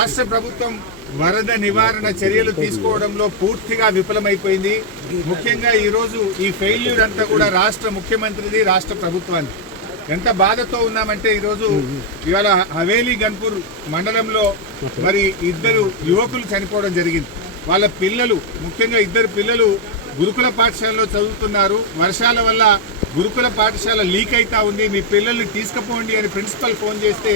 రాష్ట్ర ప్రభుత్వం వరద నివారణ చర్యలు తీసుకోవడంలో పూర్తిగా విఫలమైపోయింది. ముఖ్యంగా ఈరోజు ఈ ఫెయిల్యూర్ అంతా కూడా రాష్ట్ర ముఖ్యమంత్రిది, రాష్ట్ర ప్రభుత్వాన్ని. ఎంత బాధతో ఉన్నామంటే ఈరోజు ఇవాళ హవేలీ గన్పూర్ మండలంలో మరి ఇద్దరు యువకులు చనిపోవడం జరిగింది. వాళ్ళ పిల్లలు, ముఖ్యంగా ఇద్దరు పిల్లలు గురుకుల పాఠశాలలో చదువుతున్నారు. వర్షాల వల్ల గురుకుల పాఠశాల లీక్ అవుతా ఉంది, మీ పిల్లల్ని తీసుకుపోండి అని ప్రిన్సిపల్ ఫోన్ చేస్తే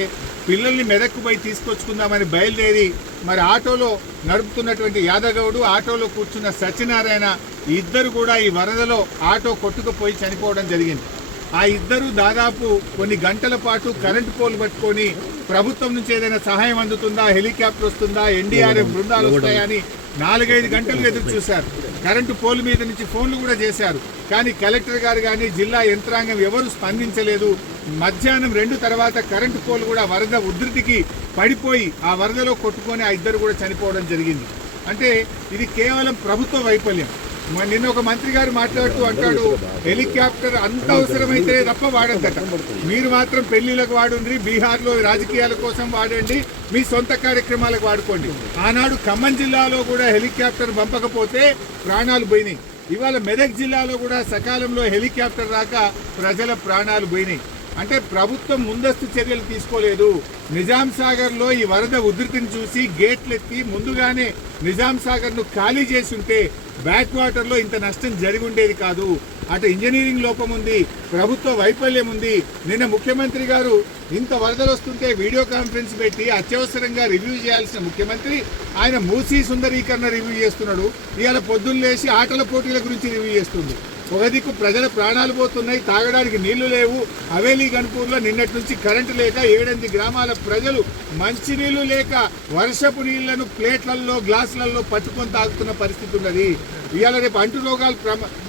పిల్లల్ని మెదక్కు పోయి తీసుకొచ్చుకుందామని బయలుదేరి మరి ఆటోలో నడుపుతున్నటువంటి యాదగౌడు, ఆటోలో కూర్చున్న సత్యనారాయణ ఇద్దరు కూడా ఈ వరదలో ఆటో కొట్టుకుపోయి చనిపోవడం జరిగింది. ఆ ఇద్దరు దాదాపు కొన్ని గంటల పాటు కరెంటు పోల్ పట్టుకొని ప్రభుత్వం నుంచి ఏదైనా సహాయం అందుతుందా, హెలికాప్టర్ వస్తుందా, ఎన్డీఆర్ఎఫ్ బృందాలు వస్తాయని 4-5 గంటలు ఎదురు చూశారు. కరెంటు పోల్ మీద నుంచి ఫోన్లు కూడా చేశారు. కానీ కలెక్టర్ గారు కానీ జిల్లా యంత్రాంగం ఎవరు స్పందించలేదు. మధ్యాహ్నం 2 తర్వాత కరెంటు పోల్ కూడా వరద ఉధృతికి పడిపోయి ఆ వరదలో కొట్టుకొని ఆ ఇద్దరు కూడా చనిపోవడం జరిగింది. అంటే ఇది కేవలం ప్రభుత్వ వైఫల్యం. నిన్న ఒక మంత్రి గారు మాట్లాడుతూ అంటాడు, హెలికాప్టర్ అంత అవసరమైతే తప్ప వాడద్దట, మీరు మాత్రం పెళ్లిలకు వాడండి, బీహార్లో రాజకీయాల కోసం వాడండి, మీ సొంత కార్యక్రమాలకు వాడుకోండి. ఆనాడు ఖమ్మం జిల్లాలో కూడా హెలికాప్టర్ పంపకపోతే ప్రాణాలు పోయినాయి. ఇవాళ మెదక్ జిల్లాలో కూడా సకాలంలో హెలికాప్టర్ రాక ప్రజల ప్రాణాలు పోయినాయి. అంటే ప్రభుత్వం ముందస్తు చర్యలు తీసుకోలేదు. నిజాం సాగర్లో ఈ వరద ఉధృతిని చూసి గేట్లెత్తి ముందుగానే నిజాం సాగర్ను ఖాళీ చేసి ఉంటే బ్యాక్ వాటర్లో ఇంత నష్టం జరిగి ఉండేది కాదు. అటు ఇంజనీరింగ్ లోపం ఉంది, ప్రభుత్వ వైఫల్యం ఉంది. నిన్న ముఖ్యమంత్రి గారు ఇంత వరదలు వస్తుంటే వీడియో కాన్ఫరెన్స్ పెట్టి అత్యవసరంగా రివ్యూ చేయాల్సిన ముఖ్యమంత్రి ఆయన మూసీ సుందరీకరణ రివ్యూ చేస్తున్నాడు. ఇవాళ పొద్దున్న లేచి ఆటల పోటీల గురించి రివ్యూ చేస్తుంది. ఒక దిక్కు ప్రజల ప్రాణాలు పోతున్నాయి, తాగడానికి నీళ్లు లేవు. హవేలీ గన్పూర్లో నిన్నటి నుంచి కరెంటు లేక 7-8 గ్రామాల ప్రజలు మంచినీళ్లు లేక వర్షపు నీళ్లను ప్లేట్లలో, గ్లాసులలో పట్టుకొని తాగుతున్న పరిస్థితి ఉన్నది. ఇవాళ రేపు అంటు రోగాలు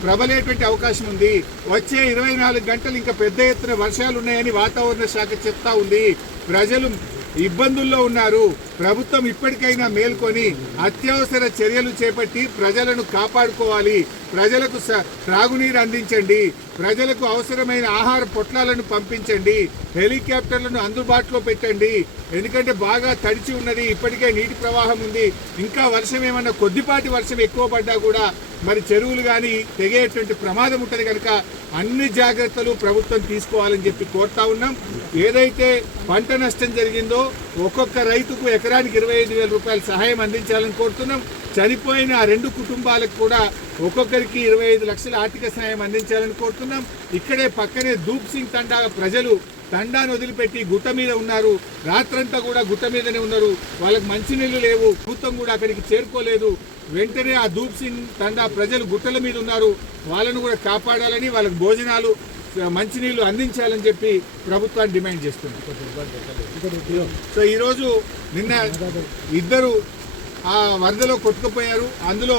ప్రబలేటువంటి అవకాశం ఉంది. వచ్చే 24 గంటలు ఇంకా పెద్ద ఎత్తున వర్షాలు ఉన్నాయని వాతావరణ శాఖ చెప్తా ఉంది. ప్రజలు ఇబ్బందుల్లో ఉన్నారు. ప్రభుత్వం ఇప్పటికైనా మేల్కొని అత్యవసర చర్యలు చేపట్టి ప్రజలను కాపాడుకోవాలి. ప్రజలకు త్రాగునీరు అందించండి, ప్రజలకు అవసరమైన ఆహార పొట్లాలను పంపించండి, హెలికాప్టర్లను అందుబాటులో పెట్టండి. ఎందుకంటే బాగా తడిచి ఉన్నది, ఇప్పటికే నీటి ప్రవాహం ఉంది. ఇంకా వర్షం ఏమన్నా కొద్దిపాటి వర్షం ఎక్కువ పడ్డా కూడా మరి చెరువులు కానీ తెగేటువంటి ప్రమాదం ఉంటుంది. కనుక అన్ని జాగ్రత్తలు ప్రభుత్వం తీసుకోవాలని చెప్పి కోరుతా ఉన్నాం. ఏదైతే పంట నష్టం జరిగిందో ఒక్కొక్క రైతుకు ఎకరానికి 25,000 రూపాయల సహాయం అందించాలని కోరుతున్నాం. చనిపోయిన ఆ 2 కుటుంబాలకు కూడా ఒక్కొక్కరికి 25 లక్షల ఆర్థిక సహాయం అందించాలని కోరుతున్నాం. ఇక్కడే పక్కనే ధూప్ సింగ్ తండా ప్రజలు తండాను వదిలిపెట్టి గుట్ట మీద ఉన్నారు. రాత్రంతా కూడా గుట్ట మీదనే ఉన్నారు. వాళ్ళకి మంచినీళ్లు లేవు, ప్రభుత్వం కూడా అక్కడికి చేరుకోలేదు. వెంటనే ఆ ధూప్ సింగ్ తండా ప్రజలు గుట్టల మీద ఉన్నారు, వాళ్ళను కూడా కాపాడాలని, వాళ్ళకి భోజనాలు, మంచినీళ్లు అందించాలని చెప్పి ప్రభుత్వాన్ని డిమాండ్ చేస్తుంది. సో ఈరోజు నిన్న ఇద్దరు ఆ వరదలో కొట్టుకుపోయారు. అందులో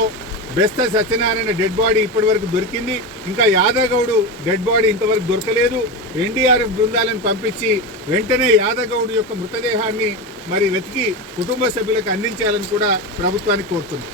బెస్త సత్యనారాయణ డెడ్ బాడీ ఇప్పటి వరకు దొరికింది. ఇంకా యాదగౌడు డెడ్ బాడీ ఇంతవరకు దొరకలేదు. ఎన్డీఆర్ఎఫ్ బృందాలను పంపించి వెంటనే యాదగౌడు యొక్క మృతదేహాన్ని మరి వెతికి కుటుంబ సభ్యులకు అందించాలని కూడా ప్రభుత్వానికి కోరుతుంది.